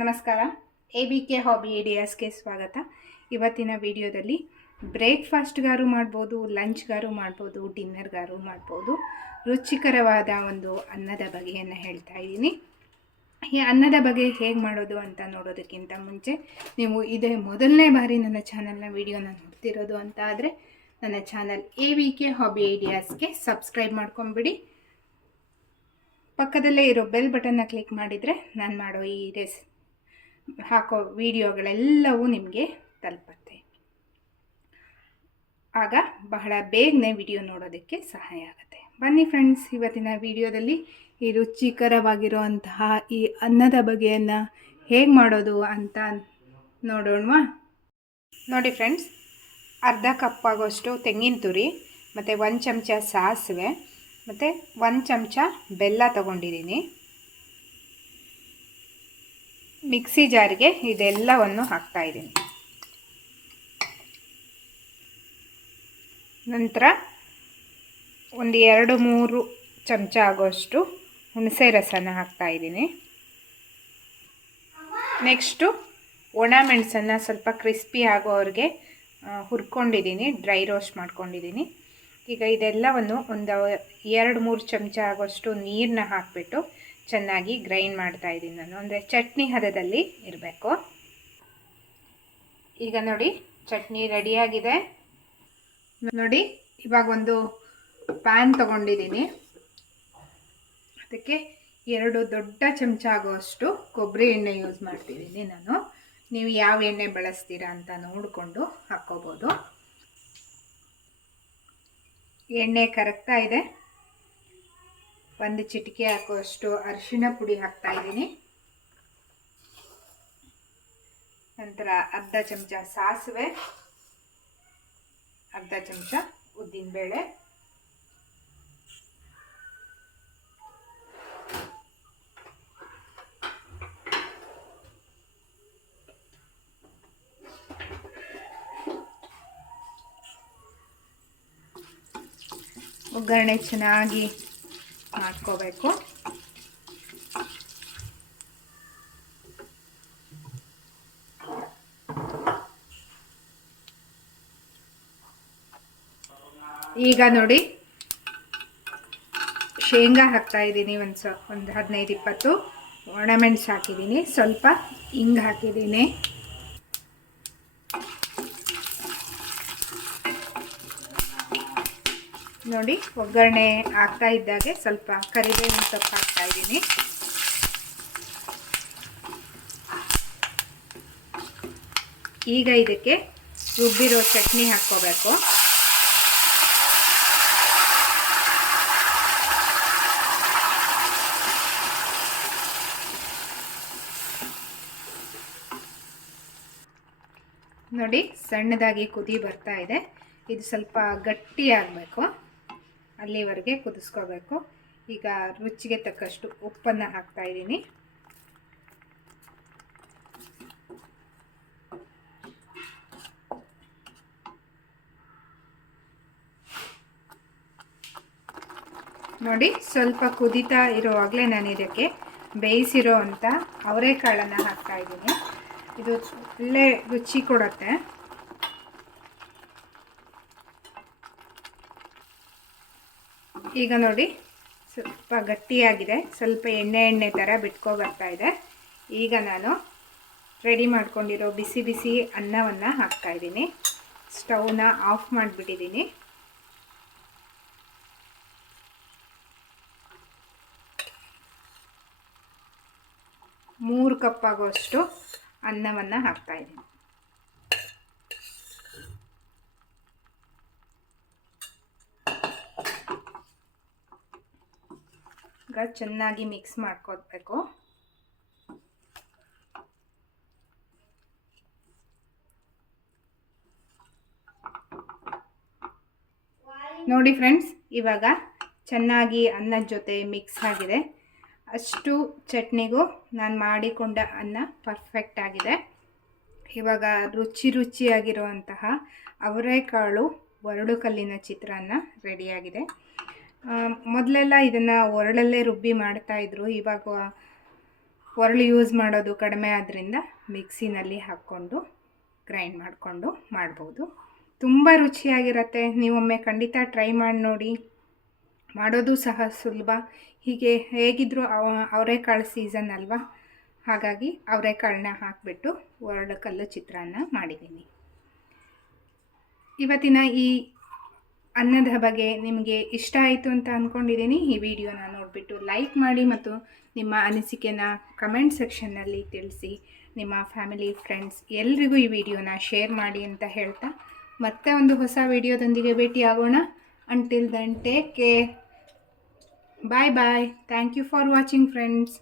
ನಮಸ್ಕಾರ. A B K hobby ಐಡಿಯಾಸ್ಗೆ ಸ್ವಾಗತ. ಇವತ್ತಿನ ವಿಡಿಯೋದಲ್ಲಿ ಬ್ರೇಕ್ಫಾಸ್ಟ್ಗಾರು ಮಾಡ್ಬೋದು, ಲಂಚ್ಗಾರು ಮಾಡ್ಬೋದು, ಡಿನ್ನರ್ಗಾರು ಮಾಡ್ಬೋದು. ರುಚಿಕರವಾದ ಒಂದು ಅನ್ನದ ಬಗೆಯನ್ನು ಹೇಳ್ತಾ ಇದ್ದೀನಿ. ಈ ಅನ್ನದ ಬಗೆ ಹೇಗೆ ಮಾಡೋದು ಅಂತ ನೋಡೋದಕ್ಕಿಂತ ಮುಂಚೆ ನೀವು ಇದೇ ಮೊದಲನೇ ಬಾರಿ ನನ್ನ ಚಾನಲ್ನ ವಿಡಿಯೋನ ನೋಡ್ತಿರೋದು ಅಂತ ಆದರೆ ನನ್ನ channel A V K hobby ಐಡಿಯಾಸ್ಗೆ subscribe ಮಾಡ್ಕೊಂಬಿಡಿ. ಪಕ್ಕದಲ್ಲೇ ಇರೋ ಬೆಲ್ ಬಟನ್ನ ಕ್ಲಿಕ್ ಮಾಡಿದರೆ ನಾನು ಮಾಡೋ ಈ ರೆಸ್ ಹಾಕೋ ವಿಡಿಯೋಗಳೆಲ್ಲವೂ ನಿಮಗೆ ತಲುಪತ್ತೆ. ಆಗ ಬಹಳ ಬೇಗನೆ ವಿಡಿಯೋ ನೋಡೋದಕ್ಕೆ ಸಹಾಯ ಆಗುತ್ತೆ. ಬನ್ನಿ ಫ್ರೆಂಡ್ಸ್, ಇವತ್ತಿನ ವಿಡಿಯೋದಲ್ಲಿ ಈ ರುಚಿಕರವಾಗಿರುವಂತಹ ಈ ಅನ್ನದ ಬಗೆಯನ್ನು ಹೇಗೆ ಮಾಡೋದು ಅಂತ ನೋಡೋಣವಾ? ನೋಡಿ ಫ್ರೆಂಡ್ಸ್, ಅರ್ಧ ಕಪ್ ಆಗೋಷ್ಟು ತೆಂಗಿನ ತುರಿ, ಮತ್ತು ಒಂದು ಚಮಚ ಸಾಸಿವೆ, ಮತ್ತು ಒಂದು ಚಮಚ ಬೆಲ್ಲ ತಗೊಂಡಿದ್ದೀನಿ. ಮಿಕ್ಸಿ ಜಾರಿಗೆ ಇದೆಲ್ಲವನ್ನು ಹಾಕ್ತಾಯಿದ್ದೀನಿ ನಂತರ ಒಂದು ಎರಡು ಮೂರು ಚಮಚ ಆಗೋಷ್ಟು ಹುಣಸೆ ರಸನ ಹಾಕ್ತಾಯಿದ್ದೀನಿ ನೆಕ್ಸ್ಟು ಒಣ ಮೆಣಸನ್ನು ಸ್ವಲ್ಪ ಕ್ರಿಸ್ಪಿ ಆಗೋವ್ರಿಗೆ ಹುರ್ಕೊಂಡಿದ್ದೀನಿ, ಡ್ರೈ ರೋಸ್ಟ್ ಮಾಡ್ಕೊಂಡಿದ್ದೀನಿ. ಈಗ ಇದೆಲ್ಲವನ್ನು ಒಂದು ಎರಡು ಮೂರು ಚಮಚ ಆಗೋಷ್ಟು ನೀರನ್ನ ಹಾಕಿಬಿಟ್ಟು ಚೆನ್ನಾಗಿ ಗ್ರೈಂಡ್ ಮಾಡ್ತಾ ಇದ್ದೀನಿ ನಾನು. ಅಂದರೆ ಚಟ್ನಿ ಹದದಲ್ಲಿ ಇರಬೇಕು. ಈಗ ನೋಡಿ, ಚಟ್ನಿ ರೆಡಿಯಾಗಿದೆ ನೋಡಿ, ಇವಾಗ ಒಂದು ಪ್ಯಾನ್ ತಗೊಂಡಿದ್ದೀನಿ. ಅದಕ್ಕೆ ಎರಡು ದೊಡ್ಡ ಚಮಚ ಆಗುವಷ್ಟು ಕೊಬ್ಬರಿ ಎಣ್ಣೆ ಯೂಸ್ ಮಾಡ್ತಿದ್ದೀನಿ ನಾನು. ನೀವು ಯಾವ ಎಣ್ಣೆ ಬಳಸ್ತೀರಾ ಅಂತ ನೋಡಿಕೊಂಡು ಹಾಕ್ಕೋಬೋದು. ಎಣ್ಣೆ ಕರಗ್ತಾ ಇದೆ. ಒಂದು ಚಿಟಿಕೆ ಹಾಕುವಷ್ಟು ಅರಿಶಿಣ ಪುಡಿ ಹಾಕ್ತಾ ಇದ್ದೀನಿ. ನಂತರ ಅರ್ಧ ಚಮಚ ಸಾಸಿವೆ, ಅರ್ಧ ಚಮಚ ಉದ್ದಿನಬೇಳೆ, ಒಗ್ಗರಣೆ ಚೆನ್ನಾಗಿ ಮಾಡ್ಕೋಬೇಕು ಈಗ ನೋಡಿ. ಶೇಂಗಾ ಹಾಕ್ತಾ ಇದ್ದೀನಿ ಒಂದು ಸ ಒಂದು ಹದಿನೈದು ಇಪ್ಪತ್ತು. ಒಣಮೆಣ್ಸು ಹಾಕಿದ್ದೀನಿ. ಸ್ವಲ್ಪ ಹಿಂಗೆ ಹಾಕಿದ್ದೀನಿ. ನೋಡಿ, ಒಗ್ಗರಣೆ ಹಾಕ್ತಾ ಇದ್ದಾಗೆ ಸ್ವಲ್ಪ ಕರಿಬೇವಿನ ಸೊಪ್ಪು ಹಾಕ್ತಾ ಇದ್ದೀನಿ. ಈಗ ಇದಕ್ಕೆ ರುಬ್ಬಿರೋ ಚಟ್ನಿ ಹಾಕ್ಕೋಬೇಕು. ನೋಡಿ, ಸಣ್ಣದಾಗಿ ಕುದಿ ಬರ್ತಾ ಇದೆ. ಇದು ಸ್ವಲ್ಪ ಗಟ್ಟಿ ಆಗಬೇಕು ಅಲ್ಲಿವರೆಗೆ ಕುದಿಸ್ಕೋಬೇಕು. ಈಗ ರುಚಿಗೆ ತಕ್ಕಷ್ಟು ಉಪ್ಪನ್ನು ಹಾಕ್ತಾ ಇದ್ದೀನಿ. ನೋಡಿ, ಸ್ವಲ್ಪ ಕುದಿತಾ ಇರುವಾಗಲೇ ನಾನು ಇದಕ್ಕೆ ಬೇಯಿಸಿರೋ ಅವರೆಕಾಳನ್ನು ಹಾಕ್ತಾ ಇದ್ದೀನಿ. ಇದು ಒಳ್ಳೆ ರುಚಿ ಕೊಡುತ್ತೆ. ಈಗ ನೋಡಿ, ಸ್ವಲ್ಪ ಗಟ್ಟಿಯಾಗಿದೆ. ಸ್ವಲ್ಪ ಎಣ್ಣೆ ಎಣ್ಣೆ ಥರ ಬಿಟ್ಕೊ ಬರ್ತಾ ಇದೆ. ಈಗ ನಾನು ರೆಡಿ ಮಾಡ್ಕೊಂಡಿರೋ ಬಿಸಿ ಬಿಸಿ ಅನ್ನವನ್ನು ಹಾಕ್ತಾಯಿದ್ದೀನಿ ಸ್ಟವ್ನ ಆಫ್ ಮಾಡಿಬಿಟ್ಟಿದ್ದೀನಿ. ಮೂರು ಕಪ್ ಆಗೋಷ್ಟು ಅನ್ನವನ್ನು ಹಾಕ್ತಾಯಿದ್ದೀನಿ ಈಗ ಚೆನ್ನಾಗಿ ಮಿಕ್ಸ್ ಮಾಡ್ಕೋಬೇಕು ನೋಡಿ ಫ್ರೆಂಡ್ಸ್ ಇವಾಗ ಚೆನ್ನಾಗಿ ಅನ್ನದ ಜೊತೆ ಮಿಕ್ಸ್ ಆಗಿದೆ. ಅಷ್ಟು ಚಟ್ನಿಗೂ ನಾನು ಮಾಡಿಕೊಂಡ ಅನ್ನ ಪರ್ಫೆಕ್ಟ್ ಆಗಿದೆ. ಇವಾಗ ರುಚಿ ರುಚಿಯಾಗಿರುವಂತಹ ಅವರೆಕಾಳು ಕಲ್ಲಿನ ಚಿತ್ರಾನ್ನ ರೆಡಿಯಾಗಿದೆ ಮೊದಲೆಲ್ಲ ಇದನ್ನು ಒರಳಲ್ಲೇ ರುಬ್ಬಿ ಮಾಡ್ತಾಯಿದ್ರು ಇವಾಗ ಒರಳು ಯೂಸ್ ಮಾಡೋದು ಕಡಿಮೆ ಆದ್ದರಿಂದ ಮಿಕ್ಸಿನಲ್ಲಿ ಹಾಕ್ಕೊಂಡು ಗ್ರೈಂಡ್ ಮಾಡಿಕೊಂಡು ಮಾಡ್ಬೋದು. ತುಂಬ ರುಚಿಯಾಗಿರುತ್ತೆ. ನೀವೊಮ್ಮೆ ಖಂಡಿತ ಟ್ರೈ ಮಾಡಿ ನೋಡಿ. ಮಾಡೋದು ಸಹ ಸುಲಭ. ಹೀಗೆ ಹೇಗಿದ್ದರೂ ಅವರೆಕಾಳು ಸೀಸನ್ ಅಲ್ವಾ? ಹಾಗಾಗಿ ಅವರೆಕಾಳನ್ನ ಹಾಕಿಬಿಟ್ಟು ಒರಳು ಕಲ್ಲು ಚಿತ್ರಾನ್ನ ಮಾಡಿದ್ದೀನಿ. ಇವತ್ತಿನ ಈ ಅನ್ನದ ಬಗ್ಗೆ ನಿಮಗೆ ಇಷ್ಟ ಆಯಿತು ಅಂತ ಅಂದ್ಕೊಂಡಿದ್ದೀನಿ ಈ ವಿಡಿಯೋನ ನೋಡಿಬಿಟ್ಟು ಲೈಕ್ ಮಾಡಿ ಮತ್ತು ನಿಮ್ಮ ಅನಿಸಿಕೆನ ಕಮೆಂಟ್ ಸೆಕ್ಷನ್ನಲ್ಲಿ ತಿಳಿಸಿ. ನಿಮ್ಮ ಫ್ಯಾಮಿಲಿ ಫ್ರೆಂಡ್ಸ್ ಎಲ್ರಿಗೂ ಈ ವಿಡಿಯೋನ ಶೇರ್ ಮಾಡಿ ಅಂತ ಹೇಳ್ತಾ ಮತ್ತೆ ಒಂದು ಹೊಸ ವಿಡಿಯೋದೊಂದಿಗೆ ಭೇಟಿಯಾಗೋಣ until then take care bye bye thank you for watching friends